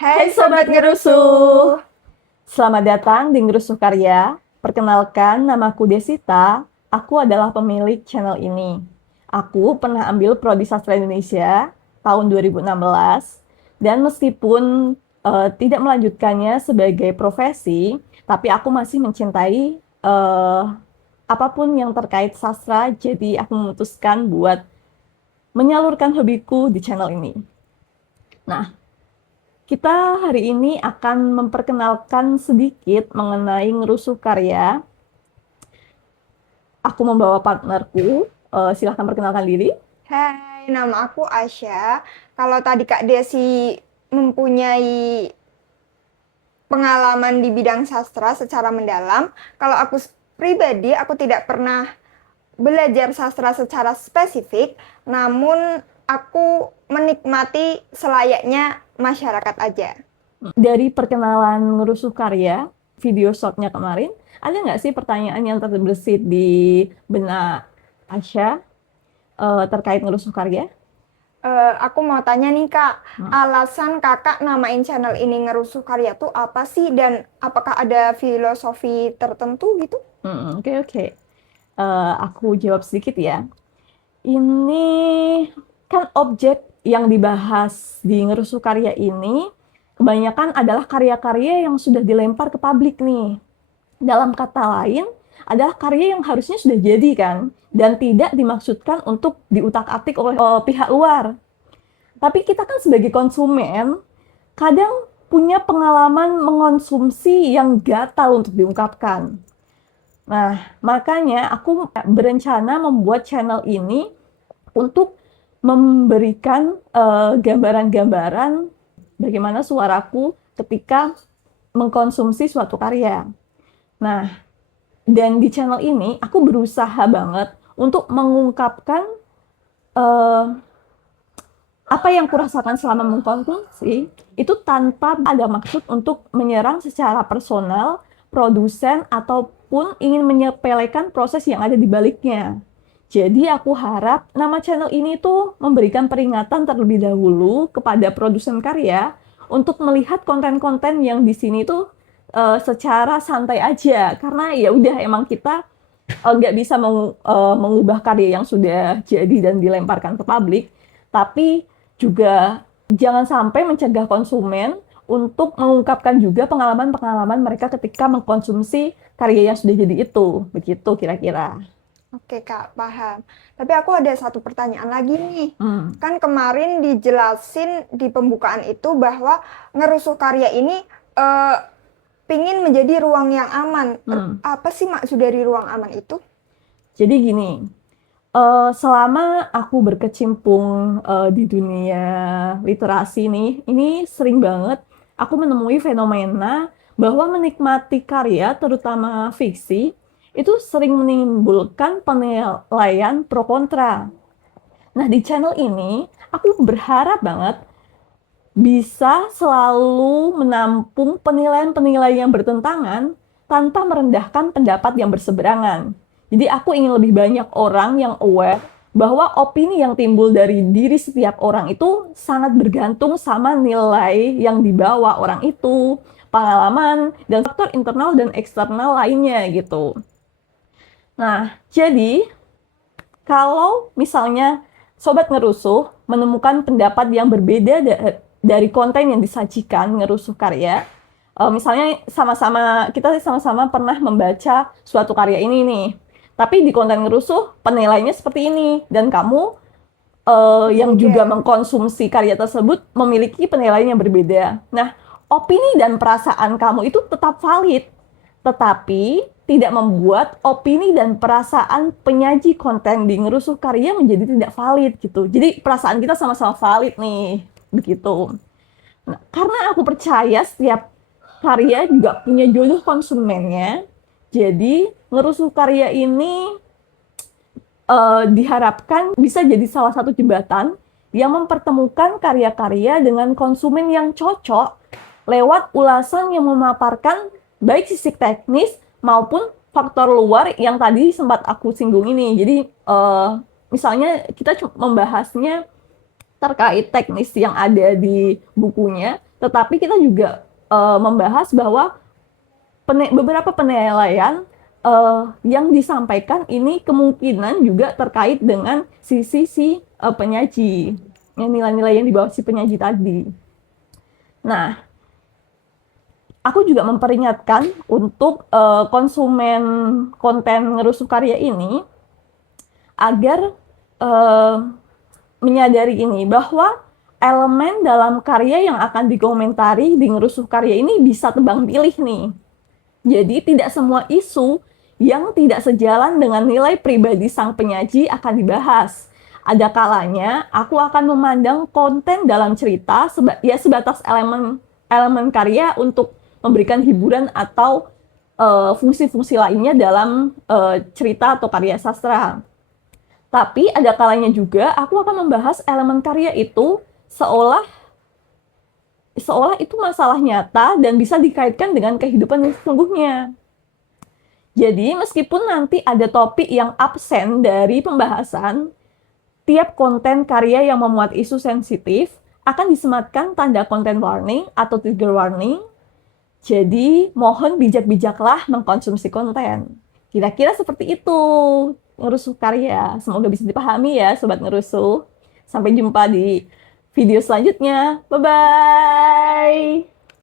Hai Sobat Ngerusuh! Selamat datang di Ngerusuh Karya. Perkenalkan, namaku Desita. Aku adalah pemilik channel ini. Aku pernah ambil Prodi Sastra Indonesia tahun 2016, dan meskipun tidak melanjutkannya sebagai profesi, tapi aku masih mencintai apapun yang terkait sastra, jadi aku memutuskan buat menyalurkan hobiku di channel ini. Nah, kita hari ini akan memperkenalkan sedikit mengenai Ngerusuh Karya. Aku membawa partnerku. Silahkan perkenalkan diri. Hai, nama aku Asya. Kalau tadi Kak Desi mempunyai pengalaman di bidang sastra secara mendalam, kalau aku pribadi, aku tidak pernah belajar sastra secara spesifik, namun aku menikmati selayaknya masyarakat aja. Dari perkenalan Ngerusuh Karya, video shortnya kemarin, ada nggak sih pertanyaan yang terbersit di benak Asya terkait Ngerusuh Karya? Aku mau tanya nih Kak, alasan Kakak namain channel ini Ngerusuh Karya tuh apa sih? Dan apakah ada filosofi tertentu gitu? Oke. Aku jawab sedikit ya. Ini kan objek yang dibahas di Ngerusuh Karya ini kebanyakan adalah karya-karya yang sudah dilempar ke publik nih. Dalam kata lain, adalah karya yang harusnya sudah jadi kan, dan tidak dimaksudkan untuk diutak-atik oleh pihak luar. Tapi kita kan sebagai konsumen, kadang punya pengalaman mengonsumsi yang gatal untuk diungkapkan. Nah, makanya aku berencana membuat channel ini untuk memberikan gambaran-gambaran bagaimana suaraku ketika mengkonsumsi suatu karya. Nah, dan di channel ini aku berusaha banget untuk mengungkapkan eh, apa yang kurasakan selama mengkonsumsi itu tanpa ada maksud untuk menyerang secara personal produsen ataupun ingin menyepelekan proses yang ada di baliknya. Jadi aku harap nama channel ini tuh memberikan peringatan terlebih dahulu kepada produsen karya untuk melihat konten-konten yang di sini tuh secara santai aja, karena ya udah emang kita nggak bisa mengubah karya yang sudah jadi dan dilemparkan ke publik, tapi juga jangan sampai mencegah konsumen untuk mengungkapkan juga pengalaman-pengalaman mereka ketika mengkonsumsi karya yang sudah jadi itu. Begitu kira-kira. Oke Kak, paham. Tapi aku ada satu pertanyaan lagi nih. Hmm. Kan kemarin dijelasin di pembukaan itu bahwa Ngerusuh Karya ini eh, pingin menjadi ruang yang aman. Apa sih maksud dari ruang aman itu? Jadi gini, selama aku berkecimpung di dunia literasi nih, ini sering banget aku menemui fenomena bahwa menikmati karya, terutama fiksi, itu sering menimbulkan penilaian pro kontra. Nah, di channel ini, aku berharap banget bisa selalu menampung penilaian-penilaian yang bertentangan tanpa merendahkan pendapat yang berseberangan. Jadi aku ingin lebih banyak orang yang aware bahwa opini yang timbul dari diri setiap orang itu sangat bergantung sama nilai yang dibawa orang itu, pengalaman, dan faktor internal dan eksternal lainnya gitu. Nah, jadi kalau misalnya Sobat Ngerusuh menemukan pendapat yang berbeda dari konten yang disajikan Ngerusuh Karya, misalnya kita sama-sama pernah membaca suatu karya ini nih, tapi di konten Ngerusuh penilaiannya seperti ini, dan kamu yang juga mengkonsumsi karya tersebut memiliki penilaian yang berbeda. Nah, opini dan perasaan kamu itu tetap valid, tetapi tidak membuat opini dan perasaan penyaji konten di Ngerusuh Karya menjadi tidak valid gitu. Jadi perasaan kita sama-sama valid nih, begitu. Nah, karena aku percaya setiap karya juga punya jodoh konsumennya, jadi Ngerusuh Karya ini diharapkan bisa jadi salah satu jembatan yang mempertemukan karya-karya dengan konsumen yang cocok lewat ulasan yang memaparkan baik sisi teknis maupun faktor luar yang tadi sempat aku singgung ini. Jadi misalnya kita membahasnya terkait teknis yang ada di bukunya, tetapi kita juga membahas bahwa beberapa penilaian yang disampaikan ini kemungkinan juga terkait dengan sisi si penyaji, nilai-nilai yang dibawa si penyaji tadi. Nah, aku juga memperingatkan untuk konsumen konten ngerusuh karya ini agar menyadari ini, bahwa elemen dalam karya yang akan dikomentari di ngerusuh karya ini bisa tebang pilih nih. Jadi tidak semua isu yang tidak sejalan dengan nilai pribadi sang penyaji akan dibahas. Ada kalanya aku akan memandang konten dalam cerita sebatas elemen karya untuk memberikan hiburan atau fungsi-fungsi lainnya dalam cerita atau karya sastra. Tapi ada kalanya juga aku akan membahas elemen karya itu seolah itu masalah nyata dan bisa dikaitkan dengan kehidupan yang sesungguhnya. Jadi meskipun nanti ada topik yang absen dari pembahasan, tiap konten karya yang memuat isu sensitif akan disematkan tanda content warning atau trigger warning. Jadi mohon bijak-bijaklah mengkonsumsi konten. Kira-kira seperti itu ngerusuh karya. Semoga bisa dipahami ya Sobat Ngerusuh. Sampai jumpa di video selanjutnya. Bye-bye!